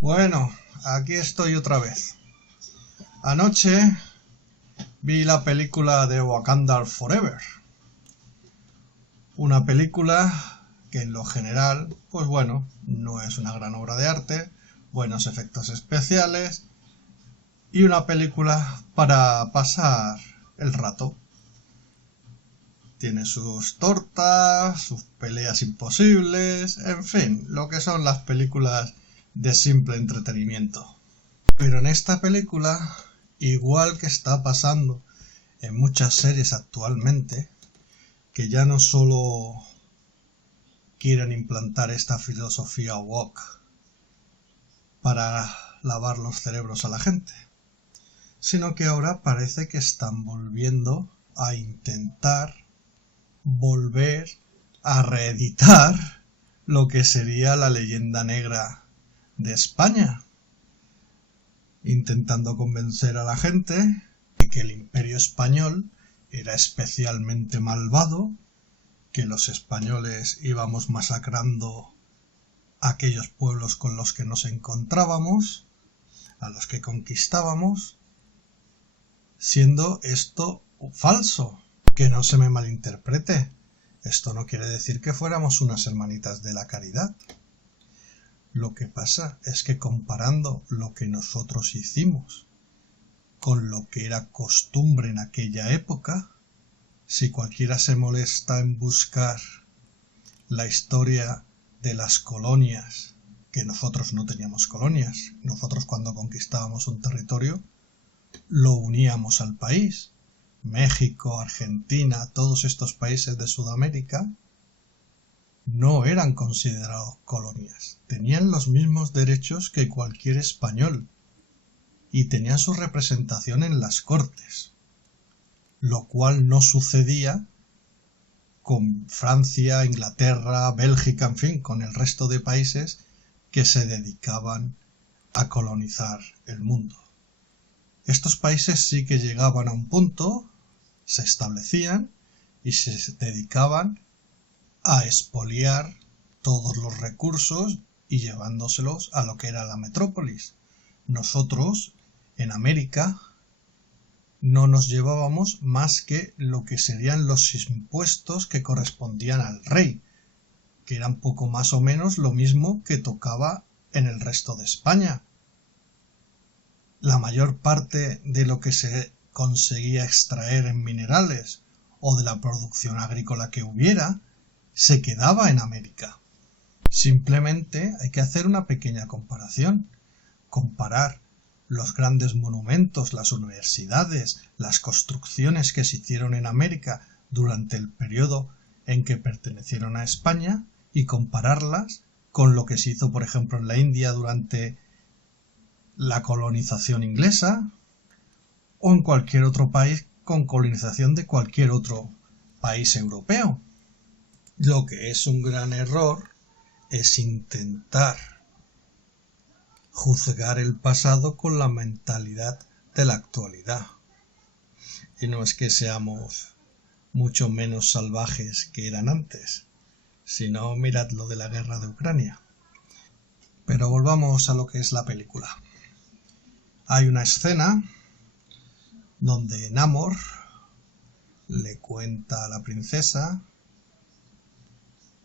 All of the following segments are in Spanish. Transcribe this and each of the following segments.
Bueno, aquí estoy otra vez. Anoche vi la película de Wakanda Forever. Una película que en lo general, pues bueno, no es una gran obra de arte, buenos efectos especiales y una película para pasar el rato. Tiene sus tortas, sus peleas imposibles, en fin, lo que son las películas de simple entretenimiento. Pero en esta película, igual que está pasando en muchas series actualmente, que ya no solo quieren implantar esta filosofía woke para lavar los cerebros a la gente, sino que ahora parece que están volviendo a intentar volver a reeditar lo que sería la leyenda negra de España, intentando convencer a la gente de que el Imperio Español era especialmente malvado, que los españoles íbamos masacrando a aquellos pueblos con los que nos encontrábamos, a los que conquistábamos, siendo esto falso. Que no se me malinterprete, esto no quiere decir que fuéramos unas hermanitas de la caridad. Lo que pasa es que comparando lo que nosotros hicimos con lo que era costumbre en aquella época, si cualquiera se molesta en buscar la historia de las colonias, que nosotros no teníamos colonias, nosotros cuando conquistábamos un territorio lo uníamos al país. México, Argentina, todos estos países de Sudamérica no eran considerados colonias, tenían los mismos derechos que cualquier español y tenían su representación en las Cortes, lo cual no sucedía con Francia, Inglaterra, Bélgica, en fin, con el resto de países que se dedicaban a colonizar el mundo. Estos países sí que llegaban a un punto, se establecían y se dedicaban a expoliar todos los recursos y llevándoselos a lo que era la metrópolis. Nosotros, en América, no nos llevábamos más que lo que serían los impuestos que correspondían al rey, que eran poco más o menos lo mismo que tocaba en el resto de España. La mayor parte de lo que se conseguía extraer en minerales o de la producción agrícola que hubiera se quedaba en América. Simplemente hay que hacer una pequeña comparación, comparar los grandes monumentos, las universidades, las construcciones que se hicieron en América durante el periodo en que pertenecieron a España y compararlas con lo que se hizo, por ejemplo, en la India durante la colonización inglesa o en cualquier otro país con colonización de cualquier otro país europeo. Lo que es un gran error es intentar juzgar el pasado con la mentalidad de la actualidad. Y no es que seamos mucho menos salvajes que eran antes, sino mirad lo de la guerra de Ucrania. Pero volvamos a lo que es la película. Hay una escena donde Namor le cuenta a la princesa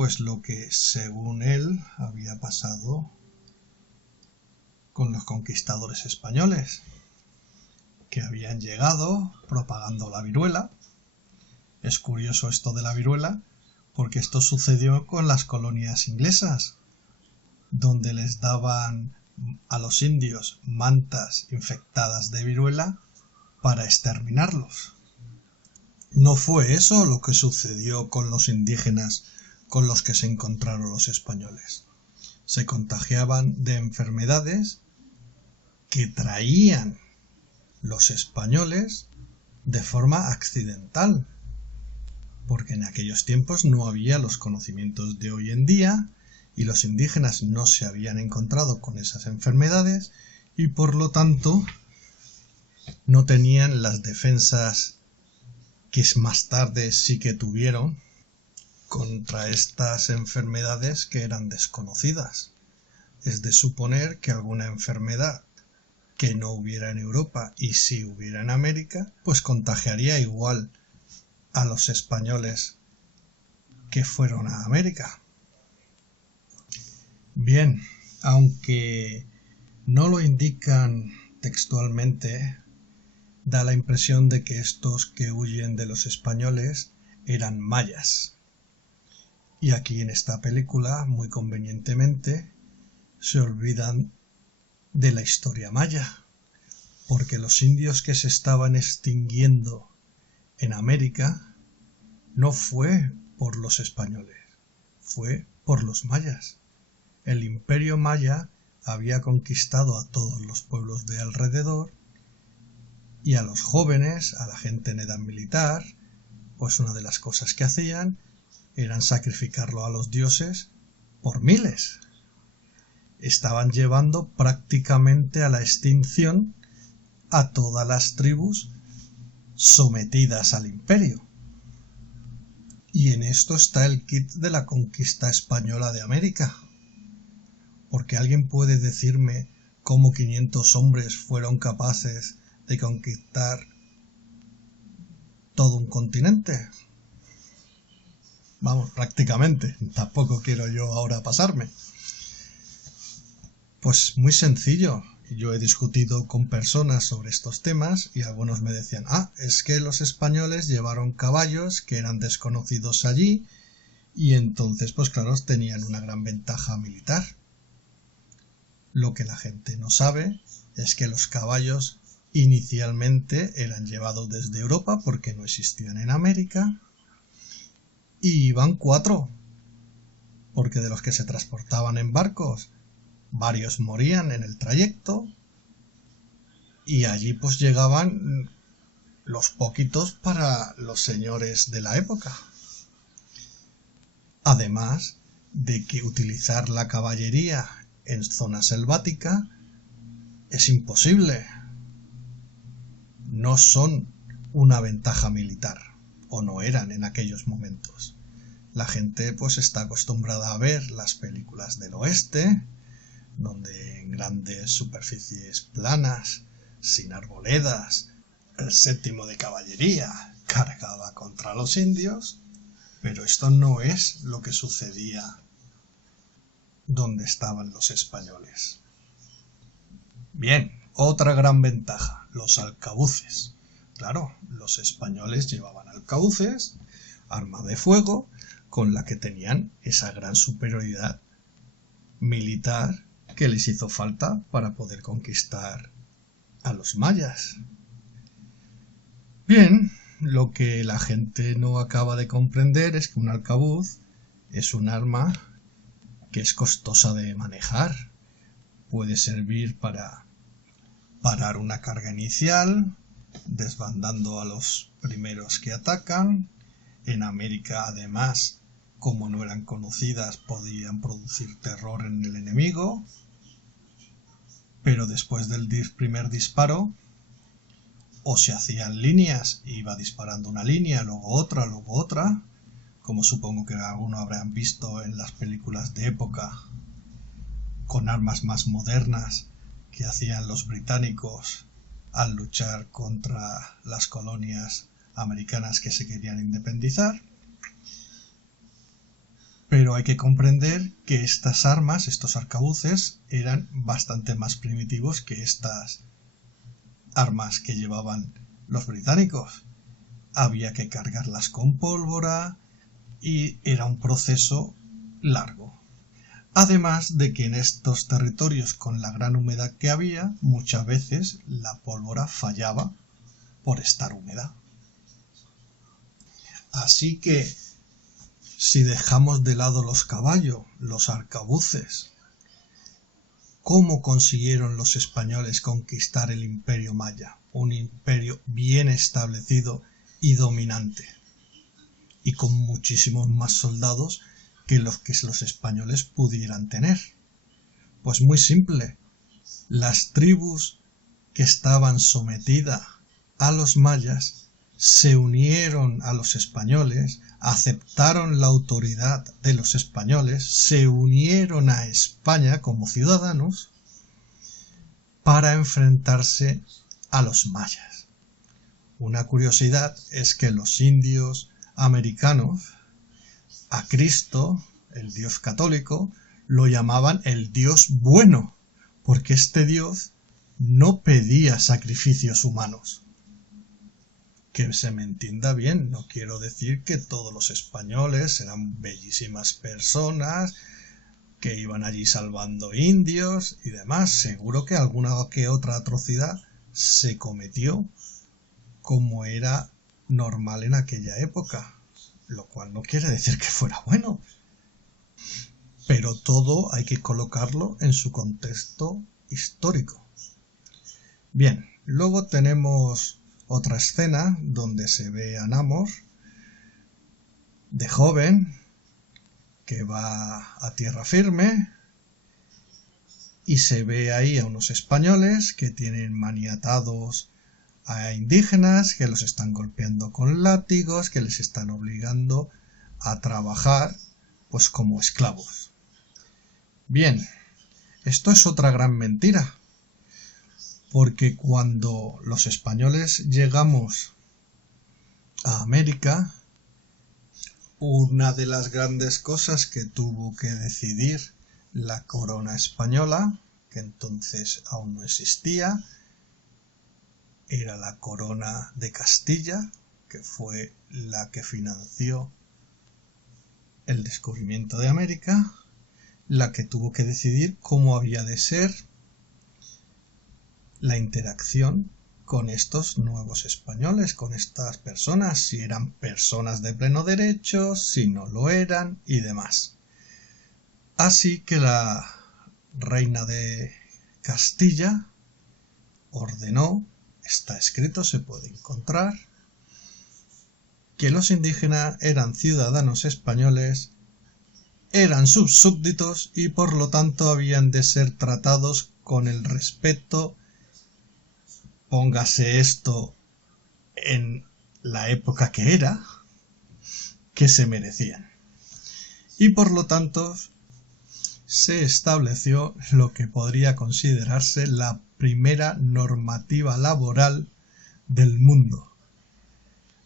pues lo que según él había pasado con los conquistadores españoles, que habían llegado propagando la viruela. Es curioso esto de la viruela porque esto sucedió con las colonias inglesas, donde les daban a los indios mantas infectadas de viruela para exterminarlos. No fue eso lo que sucedió con los indígenas con los que se encontraron los españoles. Se contagiaban de enfermedades que traían los españoles de forma accidental, porque en aquellos tiempos no había los conocimientos de hoy en día y los indígenas no se habían encontrado con esas enfermedades y por lo tanto no tenían las defensas que más tarde sí que tuvieron contra estas enfermedades que eran desconocidas. es de suponer que alguna enfermedad que no hubiera en Europa y sí hubiera en América, pues contagiaría igual a los españoles que fueron a América. Bien, aunque no lo indican textualmente, da la impresión de que estos que huyen de los españoles eran mayas. Y aquí en esta película, muy convenientemente, se olvidan de la historia maya, porque los indios que se estaban extinguiendo en América no fue por los españoles, fue por los mayas. El imperio maya había conquistado a todos los pueblos de alrededor y a los jóvenes, a la gente en edad militar, pues una de las cosas que hacían eran sacrificarlo a los dioses por miles. Estaban llevando prácticamente a la extinción a todas las tribus sometidas al imperio. Y en esto está el kit de la conquista española de América. Porque alguien puede decirme cómo 500 hombres fueron capaces de conquistar todo un continente. Vamos, prácticamente. Tampoco quiero yo ahora pasarme. Pues muy sencillo. Yo he discutido con personas sobre estos temas y algunos me decían, es que los españoles llevaron caballos que eran desconocidos allí y entonces, pues claro, tenían una gran ventaja militar. Lo que la gente no sabe es que los caballos inicialmente eran llevados desde Europa porque no existían en América y iban 4, porque de los que se transportaban en barcos, varios morían en el trayecto y allí pues llegaban los poquitos para los señores de la época. Además de que utilizar la caballería en zona selvática es imposible. No son una ventaja militar, o no eran en aquellos momentos. La gente pues está acostumbrada a ver las películas del oeste, donde en grandes superficies planas, sin arboledas, el 7º de caballería cargaba contra los indios, pero esto no es lo que sucedía donde estaban los españoles. Bien, otra gran ventaja, los arcabuces. Claro, los españoles llevaban arcabuces, arma de fuego, con la que tenían esa gran superioridad militar que les hizo falta para poder conquistar a los mayas. Bien, lo que la gente no acaba de comprender es que un arcabuz es un arma que es costosa de manejar. Puede servir para parar una carga inicial, desbandando a los primeros que atacan. En América, además, como no eran conocidas, podían producir terror en el enemigo. Pero después del primer disparo, o se hacían líneas, iba disparando una línea, luego otra, como supongo que algunos habrán visto en las películas de época, con armas más modernas que hacían los británicos al luchar contra las colonias americanas que se querían independizar. Pero hay que comprender que estas armas, estos arcabuces, eran bastante más primitivos que estas armas que llevaban los británicos. Había que cargarlas con pólvora y era un proceso largo. Además de que en estos territorios, con la gran humedad que había, muchas veces la pólvora fallaba por estar húmeda. Así que, si dejamos de lado los caballos, los arcabuces, ¿cómo consiguieron los españoles conquistar el imperio maya? Un imperio bien establecido y dominante, y con muchísimos más soldados que los españoles pudieran tener. Pues muy simple, las tribus que estaban sometidas a los mayas se unieron a los españoles, aceptaron la autoridad de los españoles, se unieron a España como ciudadanos para enfrentarse a los mayas. Una curiosidad es que los indios americanos a Cristo, el Dios católico, lo llamaban el Dios bueno, porque este Dios no pedía sacrificios humanos. Que se me entienda bien, no quiero decir que todos los españoles eran bellísimas personas, que iban allí salvando indios y demás. Seguro que alguna que otra atrocidad se cometió, como era normal en aquella época, lo cual no quiere decir que fuera bueno. Pero todo hay que colocarlo en su contexto histórico. Bien, luego tenemos otra escena donde se ve a Namor de joven que va a tierra firme y se ve ahí a unos españoles que tienen maniatados a indígenas, que los están golpeando con látigos, que les están obligando a trabajar pues como esclavos. Bien, esto es otra gran mentira, porque cuando los españoles llegamos a América, una de las grandes cosas que tuvo que decidir la corona española, que entonces aún no existía, era la corona de Castilla, que fue la que financió el descubrimiento de América, la que tuvo que decidir cómo había de ser la interacción con estos nuevos españoles, con estas personas, si eran personas de pleno derecho, si no lo eran y demás. Así que la reina de Castilla ordenó, está escrito, se puede encontrar, que los indígenas eran ciudadanos españoles, eran sus súbditos y por lo tanto habían de ser tratados con el respeto, póngase esto en la época que era, que se merecían. Y por lo tanto se estableció lo que podría considerarse la primera normativa laboral del mundo.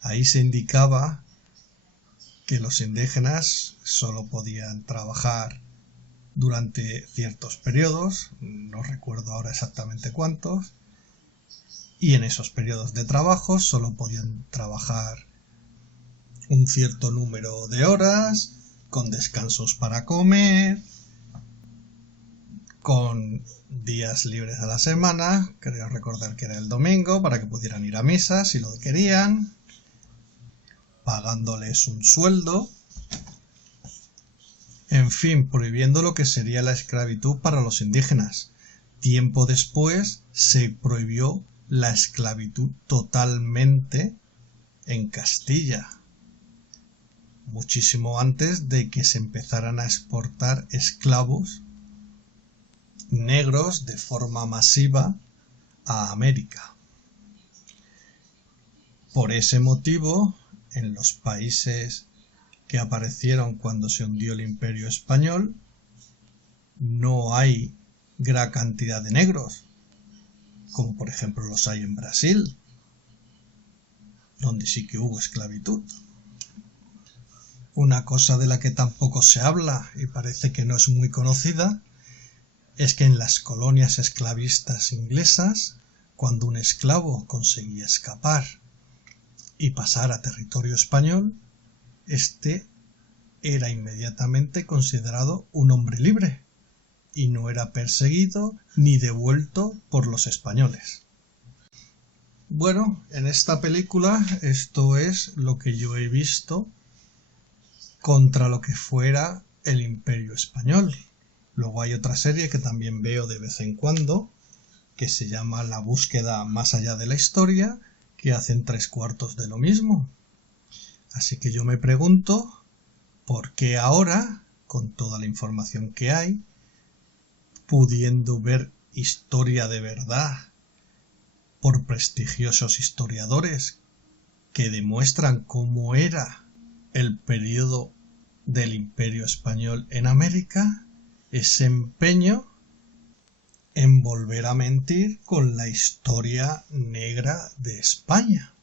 Ahí se indicaba que los indígenas solo podían trabajar durante ciertos periodos, no recuerdo ahora exactamente cuántos, y en esos periodos de trabajo solo podían trabajar un cierto número de horas, con descansos para comer, con días libres a la semana, creo recordar que era el domingo, para que pudieran ir a misa si lo querían, pagándoles un sueldo, en fin, prohibiendo lo que sería la esclavitud para los indígenas. Tiempo después se prohibió la esclavitud totalmente en Castilla, muchísimo antes de que se empezaran a exportar esclavos negros de forma masiva a América. Por ese motivo, en los países que aparecieron cuando se hundió el Imperio Español, no hay gran cantidad de negros, como por ejemplo los hay en Brasil, donde sí que hubo esclavitud. Una cosa de la que tampoco se habla y parece que no es muy conocida es que en las colonias esclavistas inglesas, cuando un esclavo conseguía escapar y pasar a territorio español, este era inmediatamente considerado un hombre libre y no era perseguido ni devuelto por los españoles. Bueno, en esta película esto es lo que yo he visto contra lo que fuera el Imperio Español. Luego hay otra serie que también veo de vez en cuando, que se llama La búsqueda más allá de la historia, que hacen 3/4 de lo mismo. Así que yo me pregunto, ¿por qué ahora, con toda la información que hay, pudiendo ver historia de verdad por prestigiosos historiadores que demuestran cómo era el periodo del Imperio Español en América, ese empeño en volver a mentir con la historia negra de España.